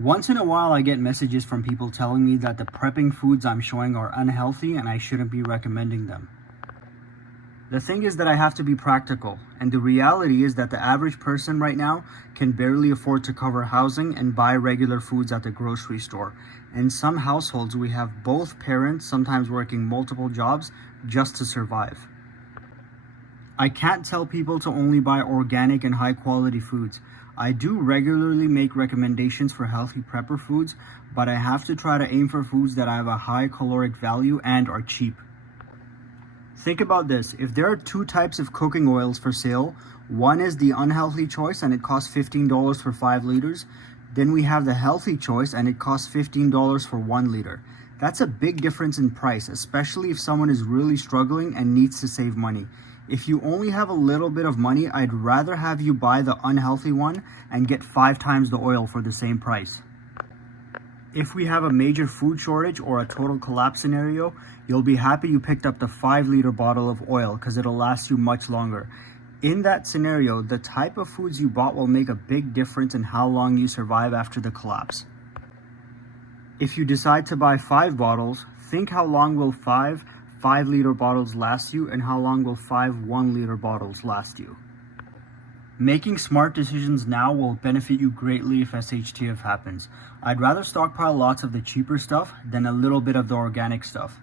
Once in a while, I get messages from people telling me that the prepping foods I'm showing are unhealthy and I shouldn't be recommending them. The thing is that I have to be practical, and the reality is that the average person right now can barely afford to cover housing and buy regular foods at the grocery store. In some households, we have both parents sometimes working multiple jobs just to survive. I can't tell people to only buy organic and high quality foods. I do regularly make recommendations for healthy prepper foods, but I have to try to aim for foods that have a high caloric value and are cheap. Think about this, if there are two types of cooking oils for sale, one is the unhealthy choice and it costs $15 for 5 liters, then we have the healthy choice and it costs $15 for 1 liter. That's a big difference in price, especially if someone is really struggling and needs to save money. If you only have a little bit of money, I'd rather have you buy the unhealthy one and get 5 times the oil for the same price. If we have a major food shortage or a total collapse scenario, you'll be happy you picked up the 5-liter bottle of oil because it'll last you much longer. In that scenario, the type of foods you bought will make a big difference in how long you survive after the collapse. If you decide to buy 5 bottles, think how long will 5-liter bottles last you and how long will 5 1-liter bottles last you. Making smart decisions now will benefit you greatly if SHTF happens. I'd rather stockpile lots of the cheaper stuff than a little bit of the organic stuff.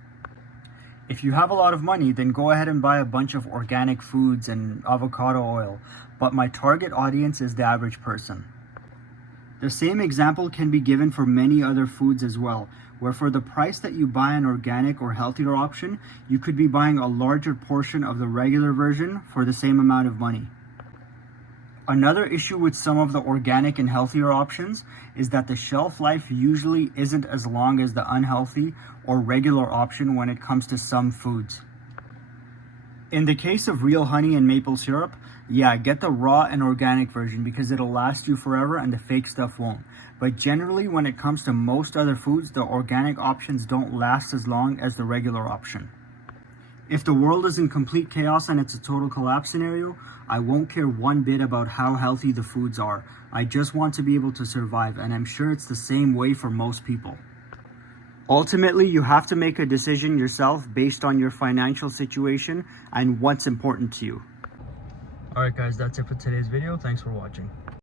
If you have a lot of money, then go ahead and buy a bunch of organic foods and avocado oil, but my target audience is the average person. The same example can be given for many other foods as well, where for the price that you buy an organic or healthier option, you could be buying a larger portion of the regular version for the same amount of money. Another issue with some of the organic and healthier options is that the shelf life usually isn't as long as the unhealthy or regular option when it comes to some foods. In the case of real honey and maple syrup, yeah, get the raw and organic version because it'll last you forever and the fake stuff won't. But generally, when it comes to most other foods, the organic options don't last as long as the regular option. If the world is in complete chaos and it's a total collapse scenario, I won't care one bit about how healthy the foods are. I just want to be able to survive, and I'm sure it's the same way for most people. Ultimately, you have to make a decision yourself based on your financial situation and what's important to you. Alright guys, that's it for today's video. Thanks for watching.